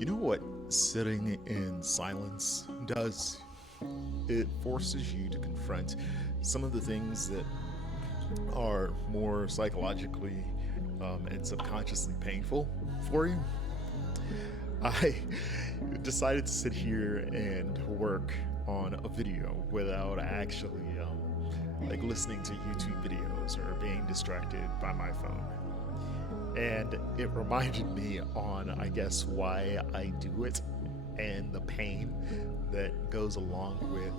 You know what sitting in silence does? It forces you to confront some of the things that are more psychologically and subconsciously painful for you. I decided to sit here and work on a video without actually like listening to YouTube videos or being distracted by my phone. And it reminded me on, I guess, why I do it and the pain that goes along with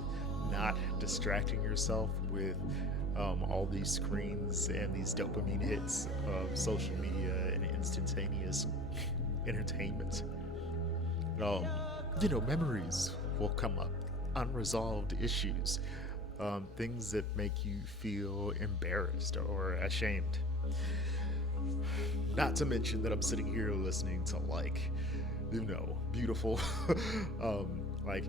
not distracting yourself with all these screens and these dopamine hits of social media and instantaneous entertainment. Um, Memories will come up, unresolved issues, things that make you feel embarrassed or ashamed. Not to mention that I'm sitting here listening to beautiful, um, like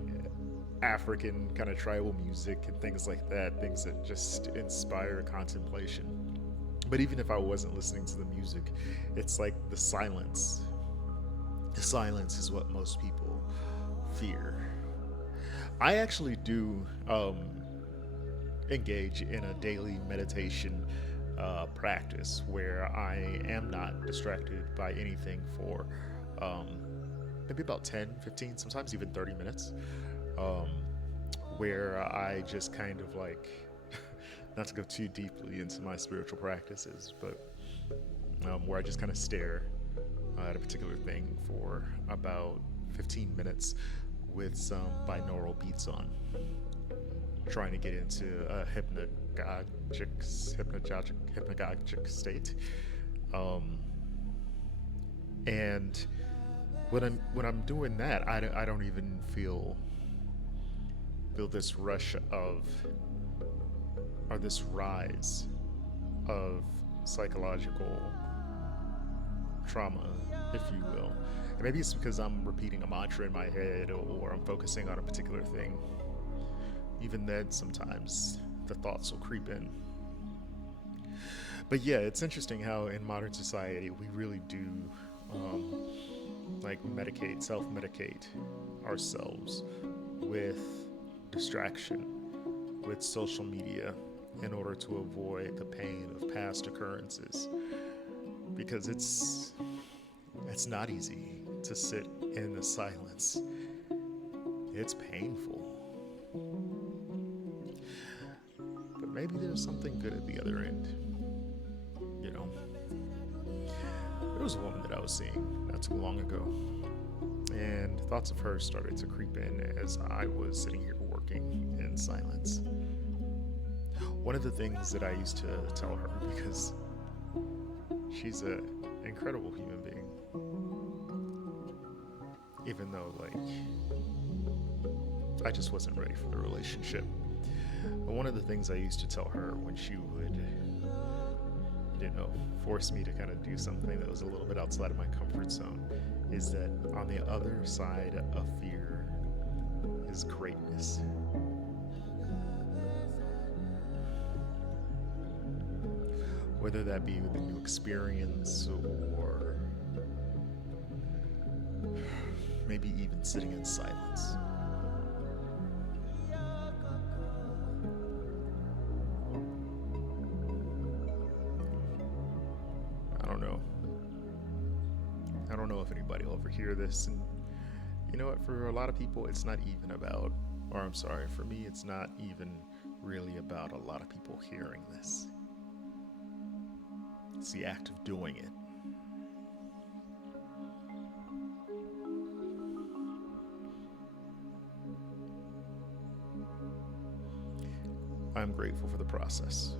African kind of tribal music and things like that, things that just inspire contemplation. But even if I wasn't listening to the music, it's like the silence. The silence is what most people fear. I actually do engage in a daily meditation practice where I am not distracted by anything for um, maybe about 10, 15, sometimes even 30 minutes, um, where I just kind of like, not to go too deeply into my spiritual practices, but where I just kind of stare at a particular thing for about 15 minutes with some binaural beats on, trying to get into a hypnagogic state. Um, and when I'm doing that, I don't even feel this rush of or this rise of psychological trauma, if you will. And maybe it's because I'm repeating a mantra in my head or I'm focusing on a particular thing. Even then, sometimes the thoughts will creep in. But yeah, it's interesting how in modern society we really do um, self medicate ourselves with distraction, with social media, in order to avoid the pain of past occurrences. Because it's not easy to sit in the silence. It's painful. But maybe there's something good at the other end. You know, there was a woman that I was seeing not too long ago, and thoughts of her started to creep in as I was sitting here working in silence. One of the things that I used to tell her, because she's an incredible human being, even though, like, I just wasn't ready for the relationship. But one of the things I used to tell her when she would, force me to kind of do something that was a little bit outside of my comfort zone is that on the other side of fear is greatness. Whether that be with a new experience or maybe even sitting in silence. I don't know. I don't know if anybody will ever hear this. And you know what? For a lot of people, it's not even about, or I'm sorry, for me, it's not even really about a lot of people hearing this. It's the act of doing it. I'm grateful for the process.